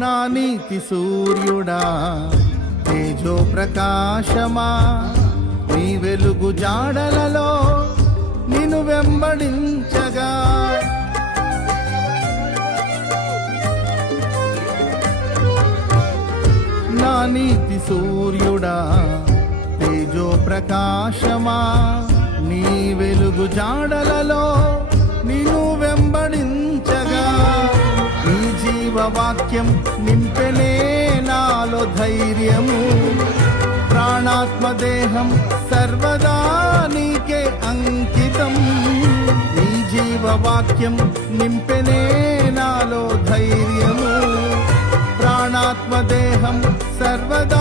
నా నీతి సూర్యుడా తేజో ప్రకాశమా, నీ వెలుగు జాడలలో నిన్ను వెంబడించగా. నా నీతి సూర్యుడా తేజో ప్రకాశమా, నీ వెలుగు జాడలలో నిన్ను వెంబడించగా. నీ జీవవాక్యం నింపెనే నాలో ధైర్యము, ప్రాణాత్మదేహం సర్వదా నీకే అంకితం. నీ జీవవాక్యం నింపెనే నాలో ధైర్యము, ప్రాణాత్మదేహం సర్వదా